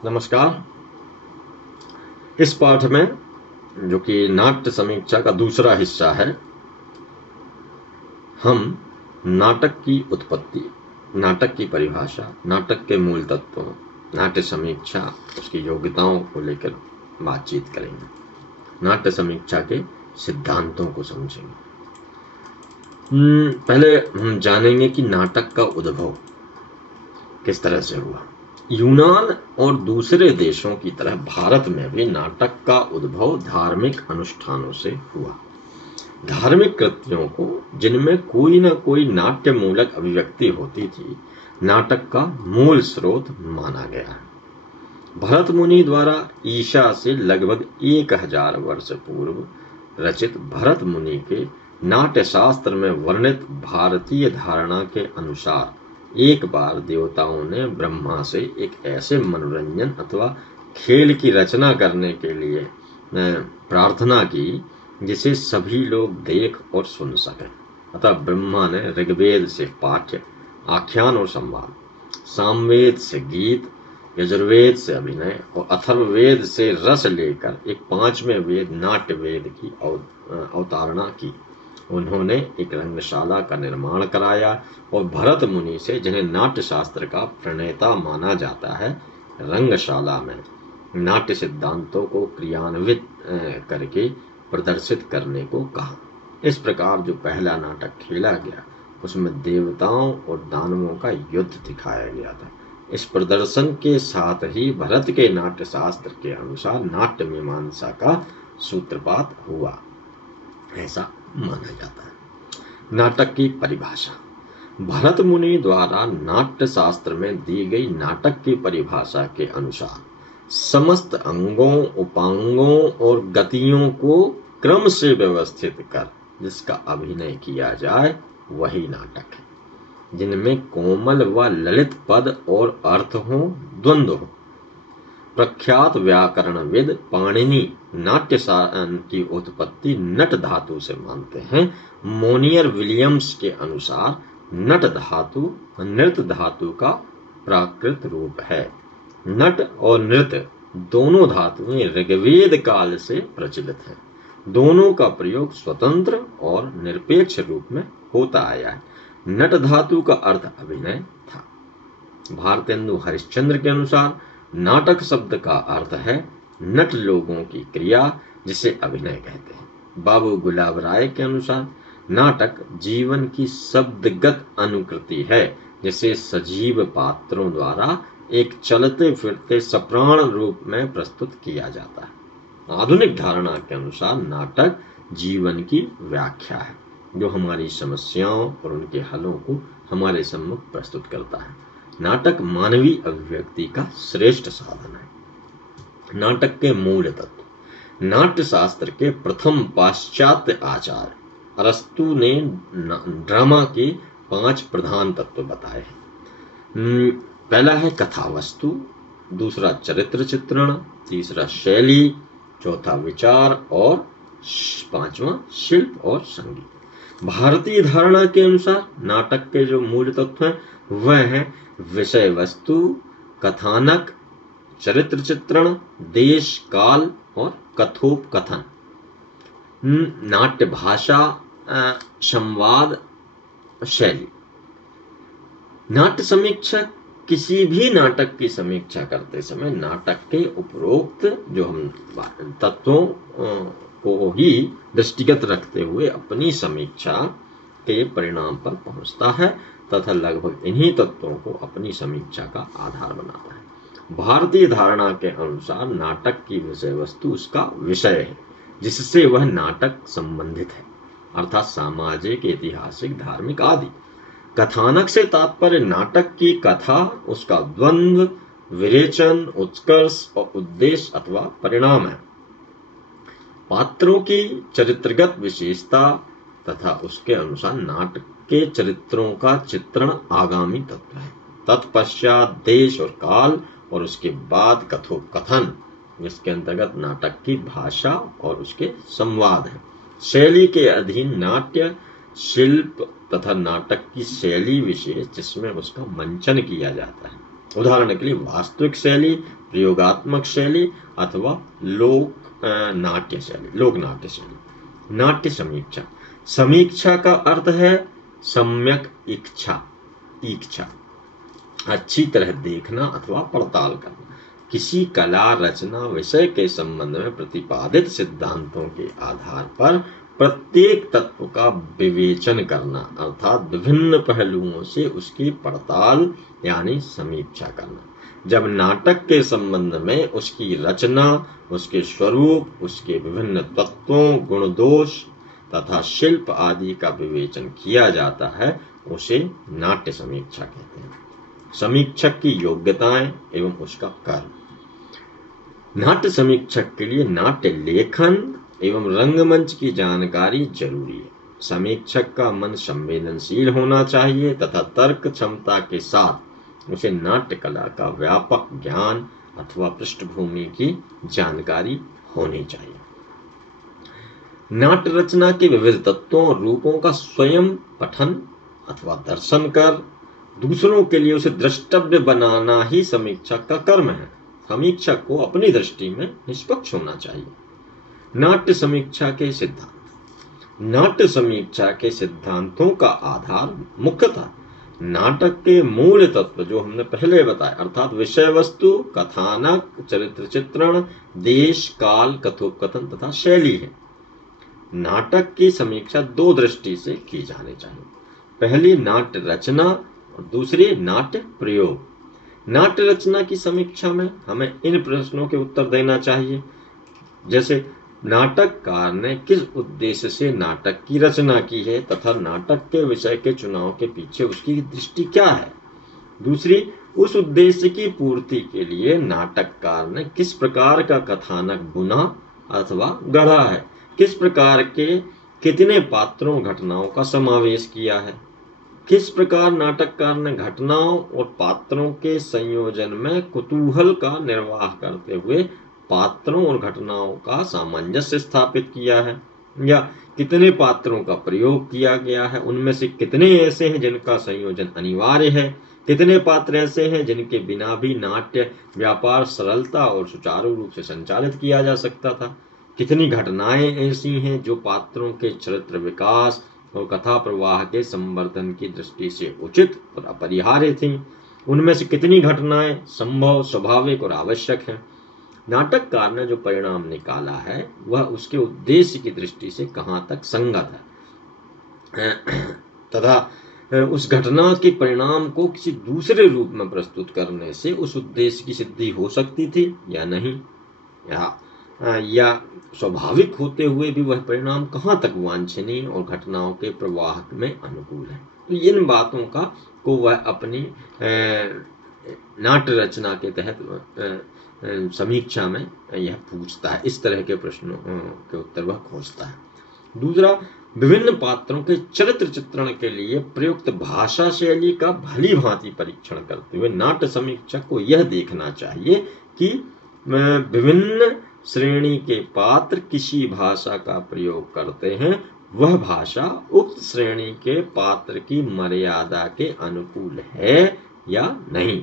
नमस्कार। इस पाठ में, जो कि नाट्य समीक्षा का दूसरा हिस्सा है, हम नाटक की उत्पत्ति, नाटक की परिभाषा, नाटक के मूल तत्वों, नाट्य समीक्षा, उसकी योग्यताओं को लेकर बातचीत करेंगे। नाट्य समीक्षा के सिद्धांतों को समझेंगे। पहले हम जानेंगे कि नाटक का उद्भव किस तरह से हुआ। यूनान और दूसरे देशों की तरह भारत में भी नाटक का उद्भव धार्मिक अनुष्ठानों से हुआ। धार्मिक कृत्यों को, जिनमें कोई न कोई नाट्य मूलक अभिव्यक्ति होती थी, नाटक का मूल स्रोत माना गया है। भरत मुनि द्वारा ईशा से लगभग 1000 वर्ष पूर्व रचित भरत मुनि के नाट्य शास्त्र में वर्णित भारतीय धारणा के अनुसार एक बार देवताओं ने ब्रह्मा से एक ऐसे मनोरंजन अथवा खेल की रचना करने के लिए प्रार्थना की जिसे सभी लोग देख और सुन सकें। अतः ब्रह्मा ने ऋग्वेद से पाठ्य, आख्यान और संवाद, सामवेद से गीत, यजुर्वेद से अभिनय और अथर्ववेद से रस लेकर एक 5वें वेद नाट्य वेद की अवतारणा की। उन्होंने एक रंगशाला का निर्माण कराया और भरत मुनि से, जिन्हें नाट्य शास्त्र का प्रणेता माना जाता है, रंगशाला में नाट्य सिद्धांतों को क्रियान्वित करके प्रदर्शित करने को कहा। इस प्रकार जो पहला नाटक खेला गया उसमें देवताओं और दानवों का युद्ध दिखाया गया था। इस प्रदर्शन के साथ ही भरत के नाट्य शास्त्र के अनुसार नाट्य मीमांसा का सूत्रपात हुआ, ऐसा माना जाता है। नाटक की परिभाषा। भरत मुनि द्वारा नाट्य शास्त्र में दी गई नाटक की परिभाषा के अनुसार समस्त अंगों, उपांगों और गतियों को क्रम से व्यवस्थित कर जिसका अभिनय किया जाए वही नाटक है, जिनमें कोमल व ललित पद और अर्थ हो, द्वंद्व हो। प्रख्यात व्याकरणविद पाणिनि नाट्य की उत्पत्ति नट धातु से मानते हैं। मोनियर विलियम्स के अनुसार नट धातु नृत धातु का प्राकृत रूप है। नट और नृत दोनों धातुएं ऋग्वेद काल से प्रचलित हैं। दोनों का प्रयोग स्वतंत्र और निरपेक्ष रूप में होता आया है। नट धातु का अर्थ अभिनय था। भारतेंदु हरिश्चंद्र के अनुसार नाटक शब्द का अर्थ है नट लोगों की क्रिया, जिसे अभिनय कहते हैं। बाबू गुलाब राय के अनुसार नाटक जीवन की शब्दगत अनुकृति है, जिसे सजीव पात्रों द्वारा एक चलते फिरते सप्राण रूप में प्रस्तुत किया जाता है। आधुनिक धारणा के अनुसार नाटक जीवन की व्याख्या है, जो हमारी समस्याओं और उनके हलों को हमारे सम्मुख प्रस्तुत करता है। नाटक मानवीय अभिव्यक्ति का श्रेष्ठ साधन है। नाटक के मूल तत्व। नाट्य शास्त्र के प्रथम पाश्चात्य आचार्य अरस्तु ने ड्रामा के 5 प्रधान तत्व बताए हैं। पहला है कथा वस्तु, दूसरा चरित्र चित्रण, तीसरा शैली, चौथा विचार और 5वां शिल्प और संगीत। भारतीय धारणा के अनुसार नाटक के जो मूल तत्व हैं वह है विषय वस्तु, कथानक, चरित्र चित्रण, देश काल और कथोपकथन। नाट्य भाषा, संवाद, शैली। नाट्य समीक्षक किसी भी नाटक की समीक्षा करते समय नाटक के उपरोक्त जो हम तत्वों को ही दृष्टिगत रखते हुए अपनी समीक्षा के परिणाम पर पहुंचता है तथा लगभग इन्हीं तत्वों को अपनी समीक्षा का आधार बनाता है। भारतीय धारणा के अनुसार नाटक की विषय वस्तु उसका विषय है, जिससे वह नाटक संबंधित है, अर्थात सामाजिक, ऐतिहासिक, धार्मिक आदि। कथानक से तात्पर्य नाटक की कथा, उसका द्वंद्व, विरेचन, उत्कर्ष और उद्देश्य अथवा परिणाम है। पात्रों की चरित्रगत विशेषता तथा उसके अनुसार नाटक के चरित्रों का चित्रण आगामी तत्व है। तत्पश्चात देश और काल और उसके बाद कथोपकथन, जिसके अंतर्गत नाटक की भाषा और उसके संवाद है। शैली के अधीन नाट्य, शिल्प तथा नाटक की शैली विशेष, जिसमें उसका मंचन किया जाता है। उदाहरण के लिए वास्तविक शैली, प्रयोगात्मक शैली अथवा लोक नाट्य शैली। नाट्य समीक्षा। समीक्षा का अर्थ है सम्यक इच्छा, अच्छी तरह देखना अथवा पड़ताल करना, किसी कला, रचना, विषय के संबंध में प्रतिपादित सिद्धांतों के आधार पर प्रत्येक तत्व का विवेचन करना, अर्थात विभिन्न पहलुओं से उसकी पड़ताल यानी समीक्षा करना। जब नाटक के संबंध में उसकी रचना, उसके स्वरूप, उसके विभिन्न तत्वों, गुण दोष तथा शिल्प आदि का विवेचन किया जाता है, उसे नाट्य समीक्षा कहते हैं। समीक्षक की योग्यताएं एवं उसका कार्य। नाट्य समीक्षक के लिए नाट्य लेखन एवं रंगमंच की जानकारी जरूरी है। समीक्षक का मन संवेदनशील होना चाहिए तथा तर्क क्षमता के साथ उसे नाट्य कला का व्यापक ज्ञान अथवा पृष्ठभूमि की जानकारी होनी चाहिए। नाट्य रचना के विविध तत्वों और रूपों का स्वयं पठन अथवा दर्शन कर दूसरों के लिए उसे द्रष्टव्य बनाना ही समीक्षक का कर्म है। समीक्षक को अपनी दृष्टि में निष्पक्ष होना चाहिए। नाट्य समीक्षा के सिद्धांत। नाट्य समीक्षा के सिद्धांतों का आधार मुख्यतः नाटक के मूल तत्व जो हमने पहले बताया, अर्थात विषय वस्तु, कथानक, चरित्र चित्रण, देश, काल, कथोपकथन तथा शैली है। नाटक की समीक्षा दो दृष्टि से की जानी चाहिए। पहली नाट्य रचना और दूसरी नाट्य प्रयोग। नाट्य रचना की समीक्षा में हमें इन प्रश्नों के उत्तर देना चाहिए, जैसे नाटककार ने किस उद्देश्य से नाटक की रचना की है तथा नाटक के विषय के चुनाव के पीछे उसकी दृष्टि क्या है। दूसरी, उस उद्देश्य की पूर्ति के लिए नाटककार ने किस प्रकार का कथानक बुना अथवा गढ़ा है, किस प्रकार के कितने पात्रों घटनाओं का समावेश किया है, किस प्रकार नाटककार ने घटनाओं और पात्रों के संयोजन में कुतूहल का निर्वाह करते हुए पात्रों और घटनाओं का सामंजस्य स्थापित किया है, या कितने पात्रों का प्रयोग किया गया है, उनमें से कितने ऐसे हैं जिनका संयोजन अनिवार्य है, कितने पात्र ऐसे हैं जिनके बिना भी नाट्य व्यापार सरलता और सुचारू रूप से संचालित किया जा सकता था, कितनी घटनाएं ऐसी हैं जो पात्रों के चरित्र विकास और कथा प्रवाह के संवर्धन की दृष्टि से उचित और अपरिहार्य थीं, उनमें से कितनी घटनाएं संभव, स्वाभाविक और आवश्यक हैं। नाटककार ने जो परिणाम निकाला है वह उसके उद्देश्य की दृष्टि से कहाँ तक संगत है तथा उस घटना के परिणाम को किसी दूसरे रूप में प्रस्तुत करने से उस उद्देश्य की सिद्धि हो सकती थी या नहीं, या स्वाभाविक होते हुए भी वह परिणाम कहाँ तक वांछनीय और घटनाओं के प्रवाह में अनुकूल है। तो इन बातों को वह अपनी नाट्य रचना के तहत समीक्षा में यह पूछता है। इस तरह के प्रश्नों के उत्तर वह खोजता है। दूसरा, विभिन्न पात्रों के चरित्र चित्रण के लिए प्रयुक्त भाषा शैली का भली भांति परीक्षण करते हुए नाट्य समीक्षक को यह देखना चाहिए कि विभिन्न श्रेणी के पात्र किसी भाषा का प्रयोग करते हैं, वह भाषा उक्त श्रेणी के पात्र की मर्यादा के अनुकूल है या नहीं।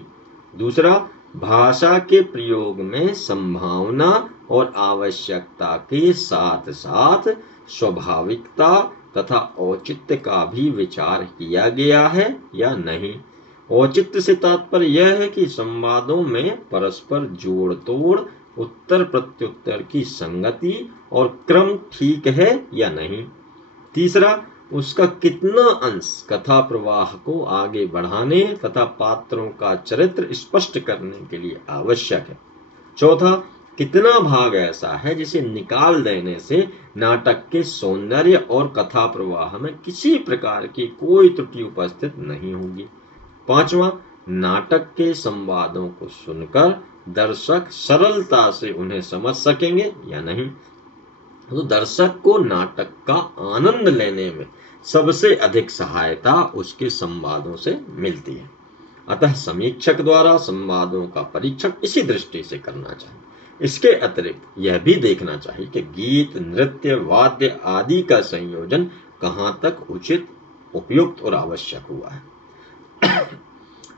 दूसरा, भाषा के प्रयोग में संभावना और आवश्यकता के साथ साथ स्वाभाविकता तथा औचित्य का भी विचार किया गया है या नहीं। औचित्य से तात्पर्य यह है कि संवादों में परस्पर जोड़ तोड़, उत्तर प्रत्युत्तर की संगति और क्रम ठीक है या नहीं। तीसरा, उसका कितना अंश कथा प्रवाह को आगे बढ़ाने तथा पात्रों का चरित्र स्पष्ट करने के लिए आवश्यक है। चौथा, कितना भाग ऐसा है जिसे निकाल देने से नाटक के सौंदर्य और कथा प्रवाह में किसी प्रकार की कोई त्रुटि उपस्थित नहीं होगी। पांचवा, नाटक के संवादों को सुनकर दर्शक सरलता से उन्हें समझ सकेंगे या नहीं। तो दर्शक को नाटक का आनंद लेने में सबसे अधिक सहायता उसके संवादों से मिलती है। अतः समीक्षक द्वारा संवादों का परीक्षण इसी दृष्टि से करना चाहिए। इसके अतिरिक्त यह भी देखना चाहिए कि गीत, नृत्य, वाद्य आदि का संयोजन कहाँ तक उचित, उपयुक्त और आवश्यक हुआ है।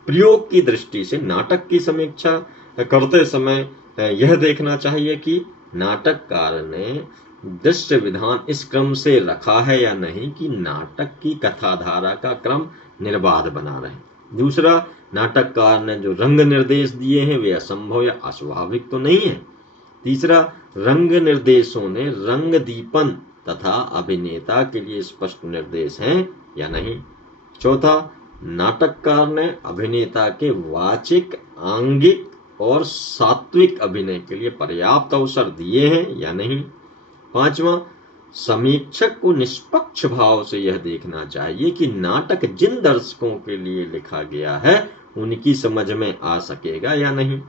प्रयोग की दृष्टि से नाटक की समीक्षा करते समय यह देखना चाहिए कि नाटककार ने दृश्य विधान इस क्रम से रखा है या नहीं कि नाटक की कथाधारा का क्रम निर्बाध बना रहे। दूसरा, नाटककार ने जो रंग निर्देश दिए हैं वे असंभव या अस्वाभाविक तो नहीं है। तीसरा, रंग निर्देशों ने रंग दीपन तथा अभिनेता के लिए स्पष्ट निर्देश हैं या नहीं। चौथा, नाटककार ने अभिनेता के वाचिक, आंगिक और सात्विक अभिनय के लिए पर्याप्त अवसर दिए हैं या नहीं। पांचवा, समीक्षक को निष्पक्ष भाव से यह देखना चाहिए कि नाटक जिन दर्शकों के लिए लिखा गया है उनकी समझ में आ सकेगा या नहीं।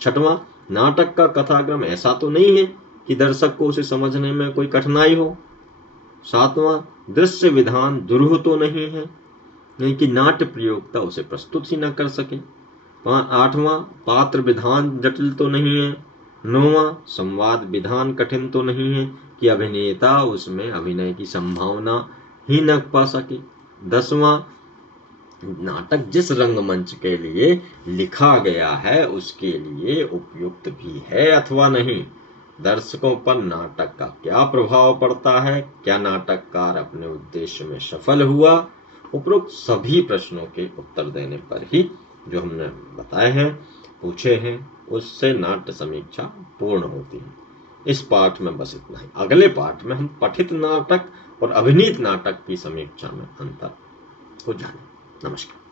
छठवां, नाटक का कथाक्रम ऐसा तो नहीं है कि दर्शक को उसे समझने में कोई कठिनाई हो। सातवां, दृश्य विधान दुरूह तो नहीं है कि नाट्य प्रयोक्ता उसे प्रस्तुत ही न कर सके। आठवां, पात्र विधान जटिल तो नहीं है। नौवां, संवाद विधान कठिन तो नहीं है कि अभिनेता उसमें अभिनय की संभावना ही न पा सके। 10वां, नाटक जिस रंगमंच के लिए लिखा गया है उसके लिए उपयुक्त भी है अथवा नहीं। दर्शकों पर नाटक का क्या प्रभाव पड़ता है, क्या नाटककार अपने उद्देश्य में सफल हुआ। उपरोक्त सभी प्रश्नों के उत्तर देने पर ही जो हमने बताए हैं, पूछे हैं, उससे नाट्य समीक्षा पूर्ण होती है। इस पाठ में बस इतना ही। अगले पाठ में हम पठित नाटक और अभिनीत नाटक की समीक्षा में अंतर को जानें। नमस्कार।